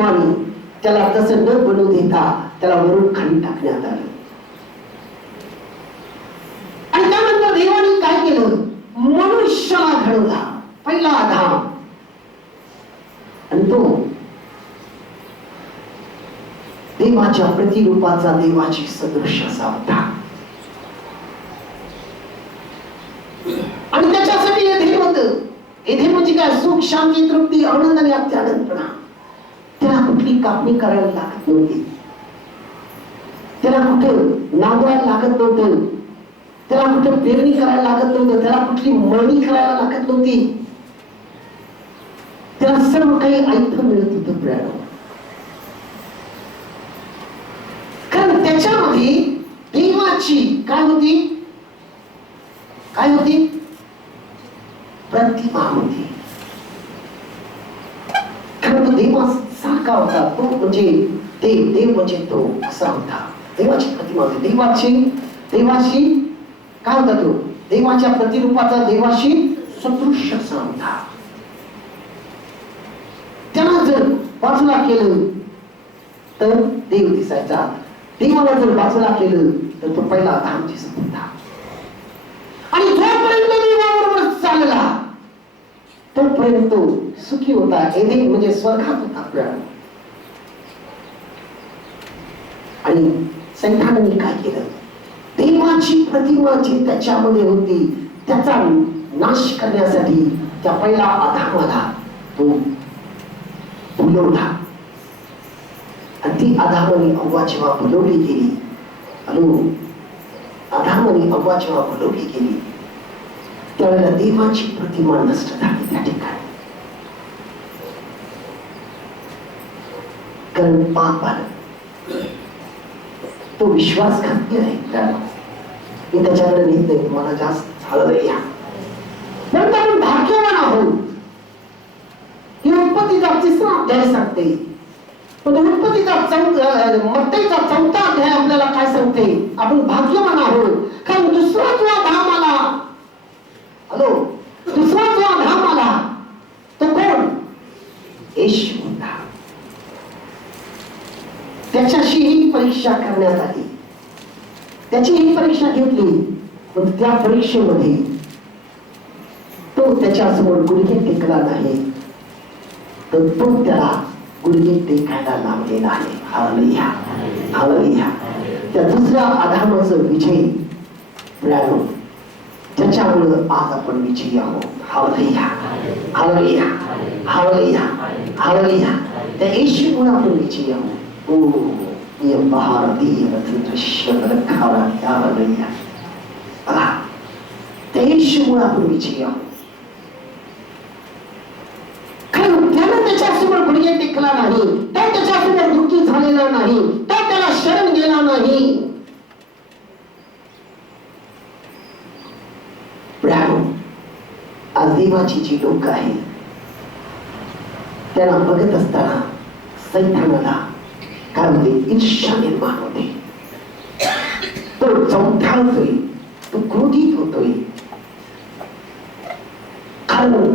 देवाने त्याला तसं न बनवू देता त्याला वरून खाली टाकण्यात आलं. आणि त्यानंतर देवाने काय केलं, मनुष्याला घडवला, पहिला आदाम. आणि तो देवाच्या प्रतिरूपाचा, देवाची सदृश असा होता. आणि त्याच्यासाठी एधेन होतं. एधेन म्हणजे काय, सुख, शांती, तृप्ती, आनंद आणि अत्यानंदपणा. त्याला कुठली कापणी करायला लागत नव्हती, त्याला कुठं नांगरायला लागत नव्हतं, त्याला कुठं पेरणी करायला लागत नव्हतं, त्याला कुठली मळणी करायला लागत नव्हती. त्याला सर्व काही ऐकतं मिळत होतं प्रेरणा. कारण त्याच्यामध्ये देवाची काय होती, काय होती, प्रतिमा होती. कारण तो देवासारखा होता. तो म्हणजे देव म्हणजे तो असा होता. देवाची प्रतिमा होती. देवाशी काय होता तो, देवाच्या प्रतिरूपाचा, देवाशी सदृश असा होता. त्याला जर बाजूला केलं तर देव दिसायचा, देवाला जर बाजूला केलं तर तो पहिला आदाम दिसत होता. आणि जोपर्यंत देवाबरोबर चालला तोपर्यंत तो सुखी होता. एदेन म्हणजे स्वर्गात होता आपल्याला. आणि सैतानाने काय केलं, देवाची प्रतिमा जी त्याच्यामध्ये होती त्याचा नाश करण्यासाठी त्या पहिला आदामाला तो बोलवला. आणि ती आदामाने अव्वा जेव्हा बोलवली गेली, आदामाने अव्वा जेव्हा बोलवली गेली त्यावेळेला देवाची प्रतिमा नष्ट झाली त्या ठिकाणी. कारण पाप आलं. तो विश्वासघाती आहे. मी त्याच्याकडे नेत नाही, तुम्हाला जास्त झालं या नंतर आपण भाग्यवान आहोत. ही उत्पत्तीचा 3रा अध्याय सांगते. पण उत्पत्तीचा मत्तेचा 4था अध्याय आपल्याला काय सांगते, आपण भाग्यवान आहोत. कारण दुसरा जो आदाम आला, दुसरा जो आदाम आला तो कोण, येशू होता. त्याच्याशी ही परीक्षा करण्यात आली, त्याची ही परीक्षा घेतली. पण त्या परीक्षेमध्ये तो त्याच्यासमोर गुडघे टेकला नाही, तर तो त्याला गुडघे टेकायला लावलेला आहे. Hallelujah, hallelujah. त्या दुसऱ्या आदामाचं विजय मिळालं, ज्याच्यामुळे आज आपण विजयी आहोत. Hallelujah, hallelujah, hallelujah, hallelujah. त्या येशूमुळे आपण विजयी आहोत. ये भारतीय दृश्य खावा. हालेलुया. त्या येशूमुळे आपण विजयी आहोत. त्यानं त्याच्यासमोर गुडघे टेकला नाही, तो त्याच्यासमोर दुःखी झालेला नाही, तो त्याला शरण गेला नाही. आज देवाची जी लोक आहे त्यांना बघत असताना सैतानाला काय होते, ईर्ष्या निर्माण होते. तो चौथाळतोय, तो क्रोधित होतोय. कारण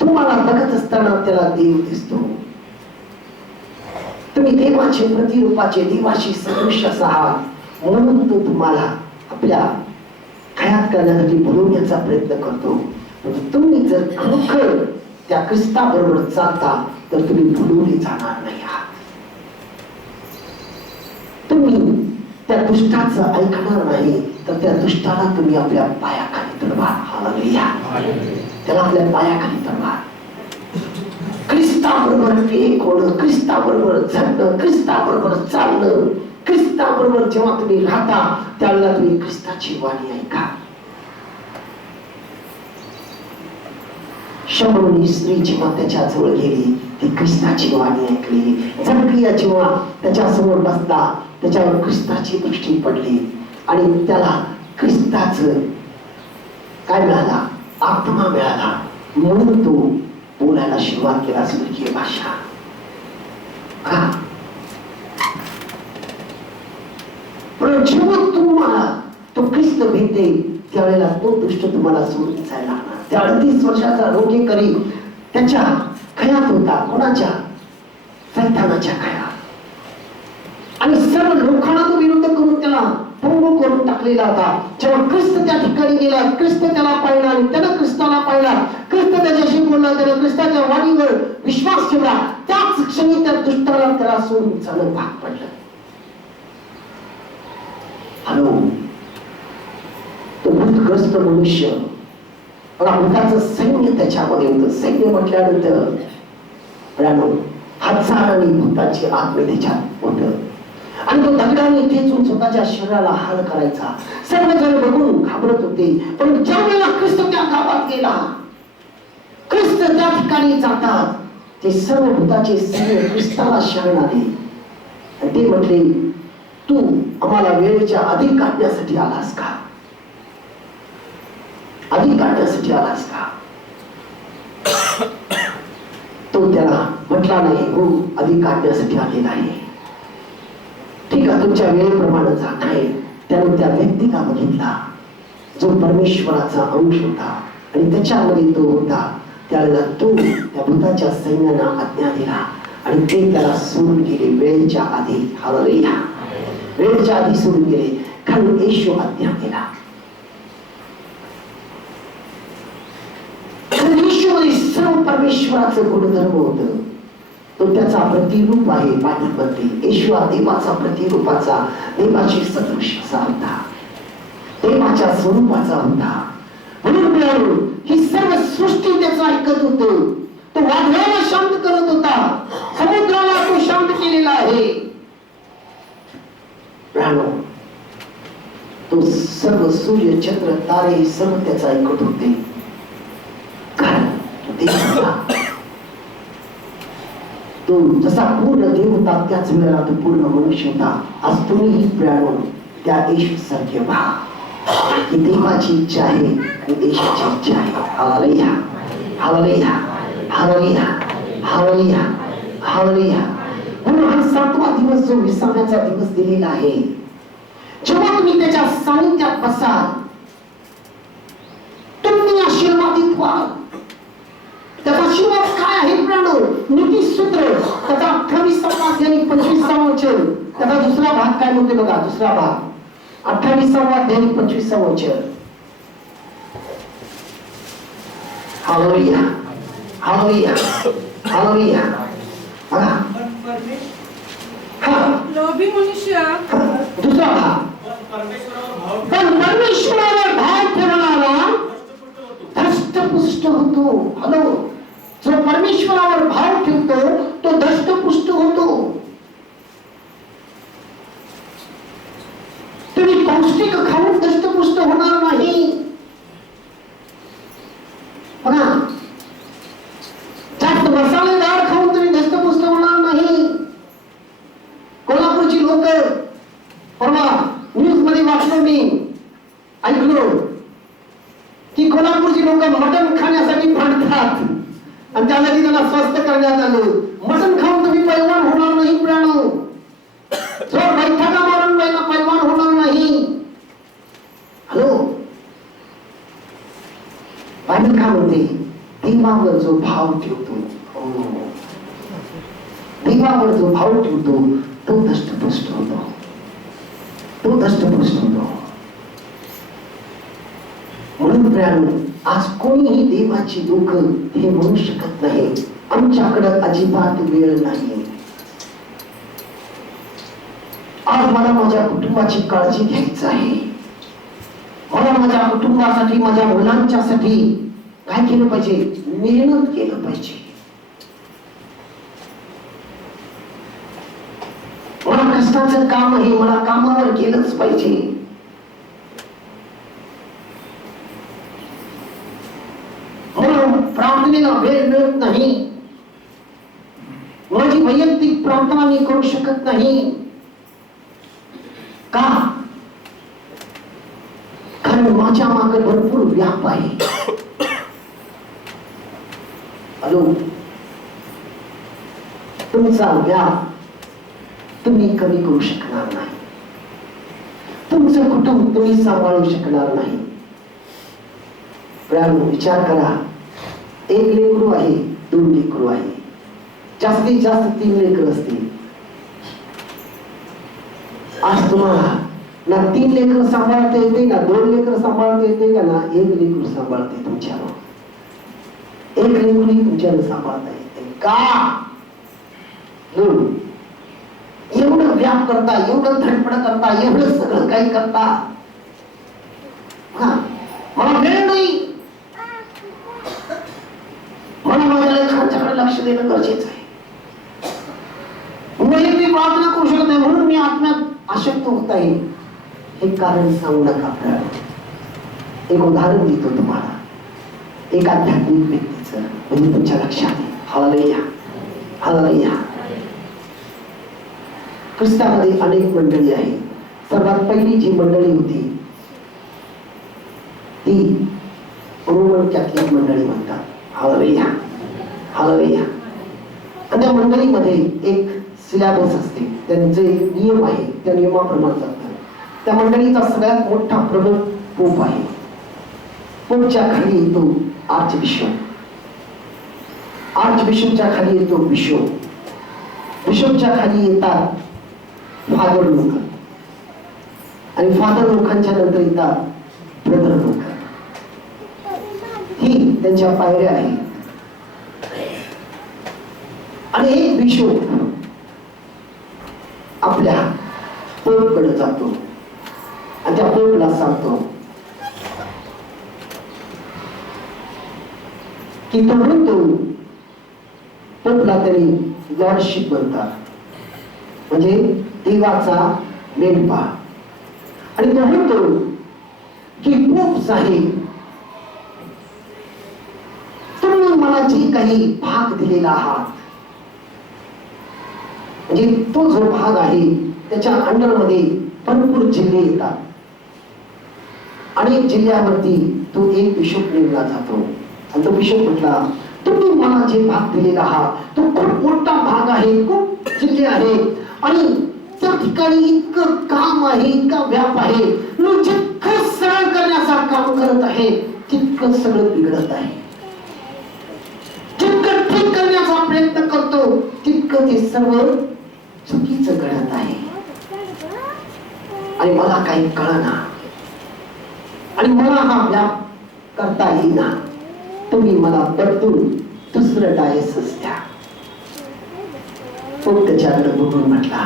तुम्हाला बघत असताना त्याला देव दिसतो. तुम्ही देवाचे प्रतिरूपाचे, देवाशी सदृश आहात म्हणून तो तुम्हाला आपल्या हयात करण्यासाठी बोलवण्याचा प्रयत्न करतो. तुम्ही जर खरोखर त्या ख्रिस्ताबरोबर चालता तर तुम्ही बोलवले जाणार नाही आहात. तुम्ही त्या दुष्टाचं ऐकणार नाही तर त्या दुष्टाला तुम्ही आपल्या पायाखाली धरवा. हालेलुया. त्याला आपल्या पायाखाली धरवा. ख्रिस्ताबरोबर एक होणं, ख्रिस्ताबरोबर झटणं, ख्रिस्ताबरोबर चालणं, ख्रिस्ताबरोबर जेव्हा तुम्ही राहता त्यावेळेला तुम्ही ख्रिस्ताची वाणी ऐका. शमरोनी स्त्री जेव्हा त्याच्या जवळ गेली ती ख्रिस्ताची वाणी ऐकली. झटकिया जेव्हा त्याच्या समोर बसला त्याच्यावर ख्रिस्ताची दृष्टी पडली आणि त्याला ख्रिस्ताचं काय मिळाला, आत्मा मिळाला. म्हणून तो बोलायला सुरुवात केला स्वर्गीय भाषा. पण जेव्हा तुम्हाला तो ख्रिस्त भेटते त्यावेळेला तो दुष्ट तुम्हाला सोडून जायला लागणार. त्या 38 वर्षाचा रोगीकरी त्याच्या खयात होता. कोणाच्या? सैतानाच्या काळात, आणि सर्व लोकांना तो विरुद्ध करून त्याला पंगू करून टाकलेला होता. जेव्हा ख्रिस्त त्या ठिकाणी गेला, ख्रिस्त त्याला पाहिला आणि त्यानं ख्रिस्ताला पाहिला, ख्रिस्त त्याच्याशी बोलला, त्याला ख्रिस्ताच्या वाणीवर विश्वास ठेवला, त्याच क्षणी त्या दुष्टाला त्याला सोडून जाणं भाग पडलं. हॅलो, तो भूतग्रस्त मनुष्य, भूताचं सैन्य त्याच्यामध्ये होतं. सैन्य म्हटल्यानंतर हजारांनी भूताची आत्मे त्याच्यात होतं, आणि तो दगडाने ठेचून स्वतःच्या शरीराला हाल करायचा. सर्वजण बघून घाबरत होते. पण ज्या वेळेला ख्रिस्त त्या गावात गेला, ख्रिस्त त्या ठिकाणी जातात, ते सर्व भूताचे सैन्य ख्रिस्ताला शरण आले आणि ते म्हटले, तू आम्हाला वेळेच्या आधी काढण्यासाठी आलास का? आधी काढण्यासाठी आलास का? तो त्याला म्हटला नाही, हो आधी काढण्यासाठी आलेला आहे. ठीक आहे, तुमच्या वेळेप्रमाणे जात आहे. त्याने त्या व्यक्तीला बघितला जो परमेश्वराचा अंश होता आणि त्याच्यामध्ये तो होता. त्यावेळेला तो त्या भूताच्या सैन्याला आज्ञा दिला आणि ते त्याला सोडून गेले वेळेच्या आधी. हालेलुया, वेळेच्या आधी सोडून गेले, कारण येशू आज्ञा दिला. सर्व परमेश्वराचं गुणधर्म होतं. तो त्याचा प्रतिरूप आहे. बायबलमध्ये येशू हा देवाचा प्रतिरूपाचा, देवाची सदृश्यचा होता, देवाच्या स्वरूपाचा होता. म्हणून ही सर्व सृष्टी त्याचा ऐकत होतो. तो वादळाला शांत करत होता, समुद्राला तो शांत केलेला आहे. तो सर्व सूर्य चंद्र तारे सर्व त्याचा ऐकत होते. तो जसा पूर्ण देव होता त्याच वेळेला तो पूर्ण मनुष्य होता. आज तुम्हीही प्रेरणा त्या येशू सारखे व्हा. ही देवाची इच्छा आहे आणि देशाची इच्छा आहे. Hallelujah, hallelujah, hallelujah, hallelujah, hallelujah. म्हणून हा 7वा दिवस जो विसाव्याचा दिवस दिलेला आहे, जेव्हा तुम्ही त्याच्या सानिध्यात बसाल, तुम्ही आशीर्वादित व्हाल. त्याचा आशीर्वाद काय आहे प्रणव? नीतिसूत्र त्याचा 28वा अध्याय 25वा वचन. त्याचा दुसरा भाग काय म्हणते बघा, दुसरा भाग 28वा अध्याय 25वा वचन. Hallelujah, hallelujah, hallelujah. बघा, लोभी मनुष्य दुसरा भाग, पण परमेश्वरावर भाव ठेवणारा धष्टपुष्ट होतो. हॅलो, जो परमेश्वरावर भाव ठेवतो तो धष्टपुष्ट होतो. तुम्ही पौष्टिक खाऊन धष्टपुष्ट होणार नाही. बघा, जास्त मसालेदार खाऊन तुम्ही धष्टपुष्ट होणार नाही. कोल्हापूरची लोक, परवा न्यूज मध्ये वाचलो, मी ऐकलो की कोल्हापूरची लोक मटण खाण्यासाठी भांडतात आणि त्यासाठी त्यांना स्वस्थ करण्यात आलं. मटण खाऊन तुम्ही पैलवान होणार नाही प्रणव. जो बैठका मारून पैलवान होणार नाही. हॅलो, बायबल काय म्हणते? देवावर जो भाव ठेवतो, देवावर जो भाव ठेवतो तो धष्टपुष्ट होतो, तो धष्टपुष्ट होतो. म्हणून प्रियांनो, आज कोणीही देवाची दुःख हे म्हणू शकत नाही, आमच्याकडे अजिबात वेळ नाही. आज मला माझ्या कुटुंबाची काळजी घ्यायची आहे. मला माझ्या कुटुंबासाठी, माझ्या मुलांच्यासाठी काय केलं पाहिजे? मेहनत केलं पाहिजे. मला कष्टाचं काम आहे, मला कामावर गेलंच पाहिजे. प्रार्थनेला वेळ मिळत नाही. माझी वैयक्तिक प्रार्थना मी करू शकत नाही. का? कारण माझ्या मागे भरपूर व्याप आहे. हॅलो, तुमचा व्याप तुम्ही कमी करू शकणार नाही. तुमचं कुटुंब तुम्ही सांभाळू शकणार नाही. विचार करा, 1 लेकरू आहे, 2 लेकरू आहे, जास्तीत जास्त 3 लेकर असतील. आज तुम्हाला ना 3 लेकर सांभाळता येते, ना 2 लेकर सांभाळता येते, का ना 1 लेकर सांभाळते तुमच्यावर. 1 लेकरही तुमच्यावर सांभाळता येते का? एवढं व्याप करता, एवढं धडपड करता, एवढं सगळं काही करता. मला वेळ नाही, मला माझ्या लेकरांच्याकडे लक्ष देणं गरजेचं आहे. मी प्रार्थना करू शकत नाही म्हणून मी आत्म्यात अशक्त होत आहे, हे कारण सांगू नका. एक उदाहरण देतो तुम्हाला, एक आध्यात्मिक व्यक्तीचं, म्हणजे तुमच्या लक्षात आहे. Hallelujah, hallelujah. ख्रिस्तामध्ये अनेक मंडळी आहे. सर्वात पहिली जी मंडळी होती ती रोमन कॅथलिक मंडळी म्हणतात. Hallelujah, hallelujah. आणि त्या मंडळीमध्ये एक सिलेबस असते, त्यांचे नियम आहे, त्या नियमाप्रमाणे चालतात. त्या मंडळीचा सगळ्यात मोठा प्रमुख पोप आहे. पोपच्या खाली येतो आर्चबिशप, आर्चबिशपच्या खाली येतो बिशप, बिशपच्या खाली येतात फादर लोक, आणि फादर लोकांच्या नंतर येतात ब्रदर लोक. ही त्यांच्या पायऱ्या आहेत. आणि एक बिशप आपल्या पोपकडे जातो आणि त्या पोपला सांगतो की तो म्हणतो, पोपला तरी लॉर्डशिप म्हणतात, म्हणजे देवाचा मेंढपाळ. आणि तो म्हणतो की पोप साहेब, तुम्ही मला जे काही भाग दिलेला आहात, म्हणजे तो जो भाग आहे त्याच्या अंडरमध्ये भरपूर जिल्हे येतात. अनेक जिल्ह्यावरती तो एक बिशप नेमला जातो. आणि तो बिशप म्हटला, तुम्ही मला जे भाग दिलेला आहात तो खूप मोठा भाग आहे, खूप जिल्हे आहेत, आणि त्या ठिकाणी इतकं काम आहे, इतका व्याप आहे, मी जितकं सरळ करण्याचा काम करत आहे तितकं सगळं बिघडत आहे. जितकं ठीक करण्याचा प्रयत्न करतो तितकं ते सर्व चुकीचं घडत आहे, आणि मला काही कळना, आणि मला हा व्याप करता येईना. तुम्ही मला बदलून दुसरं डायसेस द्या. तो त्याच्याकडे बघून म्हटला,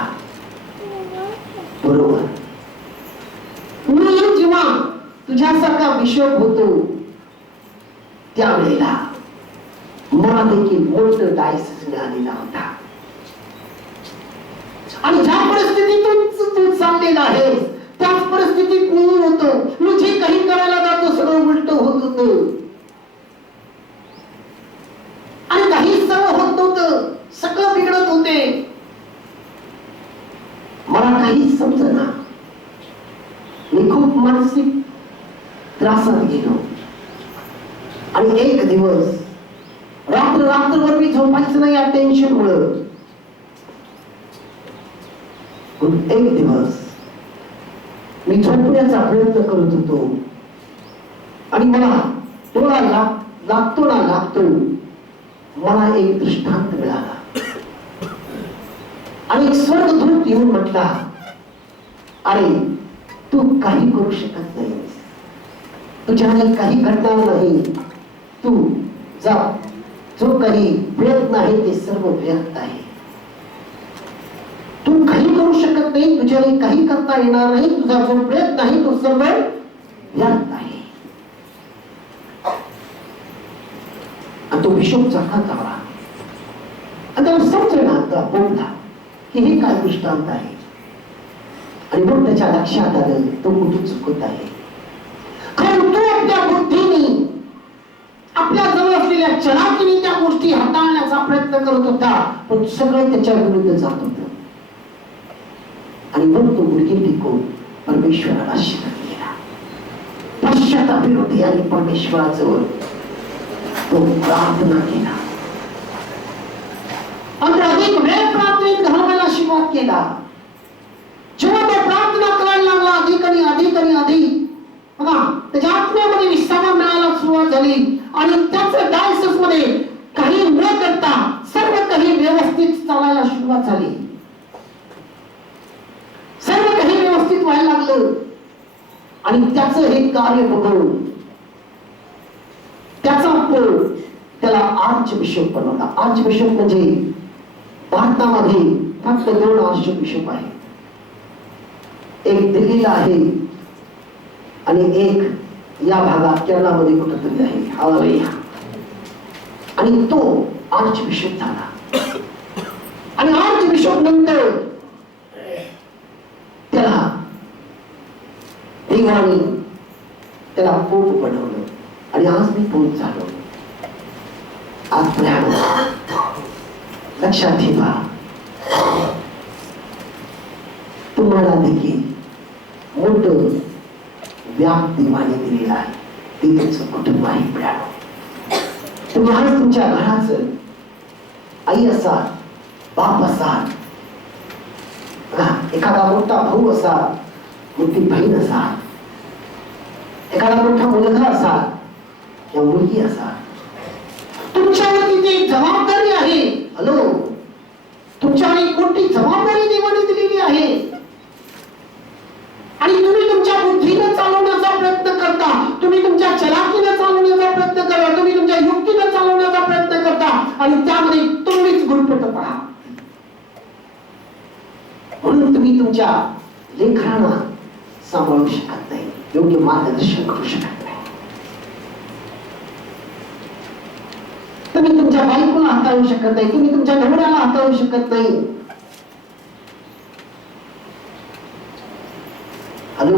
बरोबर, मी जेव्हा तुझ्यासारखा बिशप होतो त्यावेळेला मला देखील मोठं डायसेस मिळालेला होता, आणि ज्या परिस्थितीतून तू चाललेला आहेस त्याच परिस्थितीत मी होतो. मी जे काही करायला जातो सगळं उलट होत होतं, आणि काही सगळं होत नव्हतं, सगळं बिघडत होते. मला काही समजना, मी खूप मानसिक त्रासात गेलो. आणि एक दिवस रात्रभर मी झोपायचं नाही या टेन्शन मुळे. एक दिवस मी झोपण्याचा प्रयत्न करत होतो, आणि मला डोळा लागतो ना लागतो, मला एक दृष्टांत मिळाला. आणि एक स्वर्गदूत येऊन म्हटला, अरे तू काही करू शकत नाही, तुझ्याने काही घडणार नाही, तू जा, जो काही प्रयत्न आहे ते सर्व व्यर्थ आहे, तू काही करू शकत नाही, तुझ्याने काही करता येणार नाही, तुझा जो प्रयत्न आहे तो सर्व व्यर्थ आहे. आणि तो बिशप जखत आला, आणि त्याला समजला बोलला की हे काय दृष्टांत आहे. आणि मग त्याच्या लक्षात आलं तो कुठे चुकत आहे. कारण तो आपल्या बुद्धीने, आपल्या जवळ असलेल्या चलाकीने त्या गोष्टी हाताळण्याचा प्रयत्न करत होता, पण सगळं त्याच्या विरुद्ध जात होतं. आणि मग तो गुडघे टेकून परमेश्वराला शरण गेला. पश्चाताप होते आणि परमेश्वराजवळ तो प्रार्थना केला. आणि अधिक वेळ प्रार्थनेत घालवायला सुरुवात केला. जेव्हा तो प्रार्थना करायला लागला अधिक आणि अधिक आणि अधिक, बघा त्याच्या आत्म्यामध्ये विश्राम मिळायला सुरुवात झाली. आणि त्याच डायसेस मध्ये काही न करता सर्व काही व्यवस्थित चालायला सुरुवात झाली, सर्व काही व्यवस्थित व्हायला लागलं. आणि त्याचं हे कार्य बघून त्याचा त्याला आर्च बिशप बनवला. आर्च बिशप म्हणजे भारतामध्ये फक्त 2 आर्च बिशप आहे. एक दिल्लीला आहे आणि एक या भागात केरळामध्ये कुठेतरी आहे. हालेलुया. आणि तो आर्च बिशप झाला. आणि आर्च बिशप नंतर त्याला देवाने त्याला पोप बनवलं. आणि आज मी पोप झालो. आज लक्षात ठेवा, तुम्हाला देखील मोठं व्याप देवाने दिलेला आहे. ते तुमचं कुटुंब आहे. प्रियानो, तुम्ही आज तुमच्या घराचं आई असाल, बाप असाल, एखादा मोठा भाऊ असाल, मोठी बहीण असाल, एखादा मोठा मुलगा असाल किंवा मुलगी असाल, तुमच्यावरती ती जबाबदारी आहे. हॅलो, तुमच्यावर एक मोठी जबाबदारी देवाने दिलेली आहे. आणि तुम्ही तुमच्या बुद्धीने चालवण्याचा प्रयत्न करता, तुम्ही तुमच्या चलाकीने चालवण्याचा प्रयत्न करता, तुम्ही तुमच्या युक्तीने चालवण्याचा प्रयत्न करता आणि त्यामध्ये तुम्हीच गुरफटत आहात. म्हणून तुम्ही तुमच्या लेकरांना सांभाळू शकत नाही, योग्य मार्गदर्शन करू शकत नाही. तुम्ही तुमच्या बायकोला हाताळू शकत नाही, तुम्ही तुमच्या नवऱ्याला हाताळू शकत नाही. हॅलो,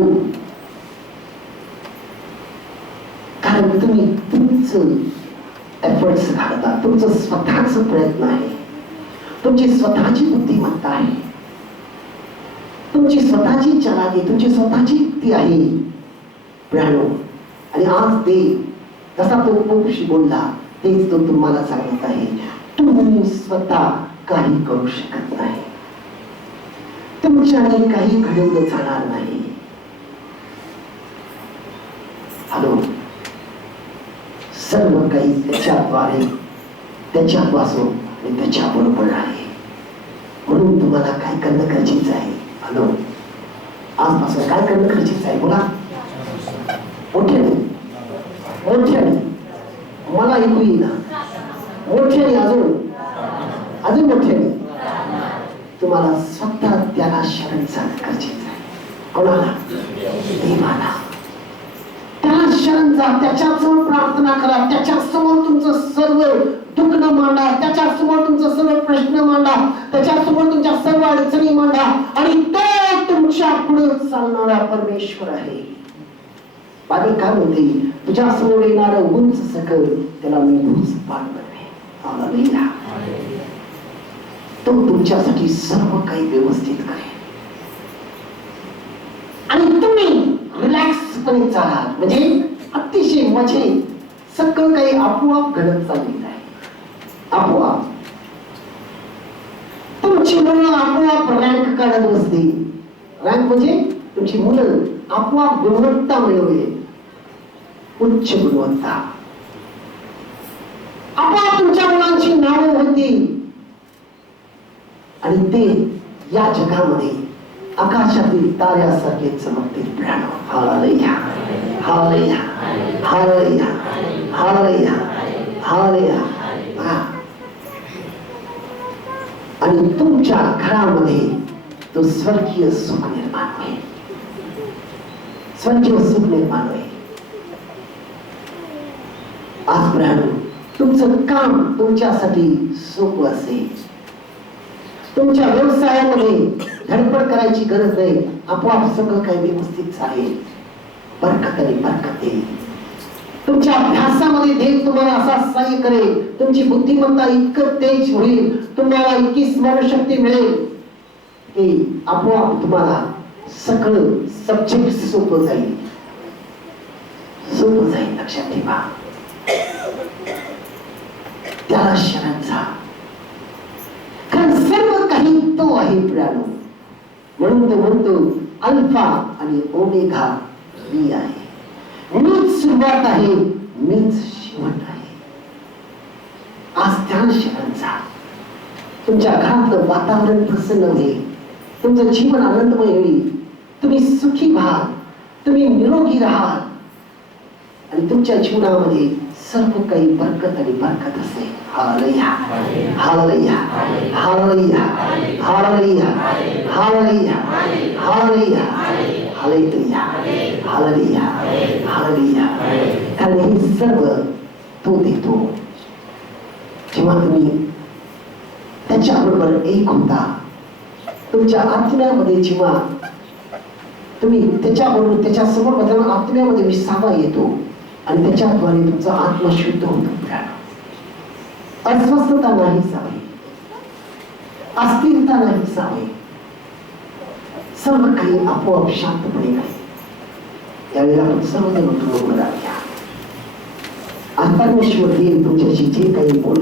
कारण तुम्ही तुमचं एफर्ट्स घालता, तुमचं स्वतःच प्रयत्न आहे, तुमची स्वतःची बुद्धिमत्ता आहे, तुमची स्वतःची चालाकी, तुमची स्वतःची युक्ती आहे. प्रियानो, आणि आज ते जसा तो पोपशी बोलला तेच तो तुम्हाला सांगत आहे. तुम्ही स्वतः काही करू शकत नाही, तुमच्याने काही घडवलं जाणार नाही. हॅलो, सर्व काही त्याच्याद्वारे, त्याच्यापासून आणि त्याच्याबरोबर आहे. म्हणून तुम्हाला काय करणं गरजेचं आहे. हॅलो, आजपासून काय करणं गरजेचं आहे? बोला मोठ्याने, मोठ्याने. मला ऐकू येईना. मोठ्याने, अजून मोठ्याने. तुम्हाला स्वतः त्याला शरण जाणं गरजेचं आहे. कोणाला? देवाला. त्याला शरण जा, त्याच्यासमोर प्रार्थना करा, त्याच्यासमोर तुमचं सर्व दुखणं मांडा, त्याच्यासमोर तुमचं सर्व प्रश्न मांडा, त्याच्यासमोर तुमच्या सर्व अडचणी मांडा. आणि तो तुमच्या पुढे चालणारा परमेश्वर आहे. बाकी काय म्हणते? तुझ्या समोर येणारं उंच सकल त्याला मी उंच पाठ बनवे. हालेलुया. तो तुमच्यासाठी सर्व काही व्यवस्थित करेल. आणि तुम्ही रिलॅक्सपणे चाला, म्हणजे अतिशय मजेत सगळं काही आपोआप घडत चाललेलं आहे. आपोआप तुमची मुलं आपोआप रँक काढत बसते. रँक म्हणजे तुमची मुलं आपोआप गुणवत्ता मिळवेल, उच्च गुणवत्ता. आपोआप तुमच्या मुलांची नावं होती आणि ते या जगामध्ये आकाशातील ताऱ्यासारखे चमकतील. प्रियानो, hallelujah, hallelujah, hallelujah, hallelujah, hallelujah. आणि तुमच्या घरामध्ये तो स्वर्गीय सुख निर्माण होईल, स्वर्गीय सुख निर्माण होईल. आज प्रियानो, तुमचं काम तुमच्यासाठी सोपं असेल. तुमच्या व्यवसायामध्ये धडपड करायची गरज नाही, आपोआप सगळं काही व्यवस्थित चालेल. बरकत आणि बरकत येईल. तुमच्या अभ्यासामध्ये देव तुम्हाला असा सहाय्य करेल, तुमची बुद्धिमत्ता इतकं तेज होईल, तुम्हाला इतकी स्मरणशक्ती मिळेल की आपोआप तुम्हाला सगळं सब्जेक्ट सोपं जाईल, सोपं जाईल. लक्षात ठेवा, त्याला शरण जा, कारण सर्व काही तो आहे. प्रियानो, म्हणून तो म्हणतो अल्फा आणि ओमेगा मी आहे, मीच सुरुवात आहे, मीच शेवट आहे. आज त्याला शरण जा. तुमच्या घरातलं वातावरण प्रसन्न होईल, तुमचं जीवन आनंदमय होईल, तुम्ही सुखी व्हाल, तुम्ही निरोगी राहाल आणि तुमच्या जीवनामध्ये सर्व काही बरकत आणि बरकत असेल. Hallelujah, hallelujah, hallelujah, hallelujah, hallelujah, hallelujah, hallelujah, hallelujah, hallelujah. कारण हे सर्व तो देतो. जेव्हा तुम्ही त्याच्याबरोबर एक होता, तुमच्या आत्म्यामध्ये जेव्हा तुम्ही त्याच्याबरोबर त्याच्यासमोर बदलून आत्म्यामध्ये विसावा येतो आणि त्याच्याद्वारे तुमचा आत्मा शुद्ध होतो. अस्वस्थता नाही सावे, अस्थिरता नाही सावे, सर्व काही आपोआप शांतपणे नाही. यावेळेला आपण सर्वजण उठून उभं राहूया. आत्मश्वर देव तुमच्याशी जे काही बोल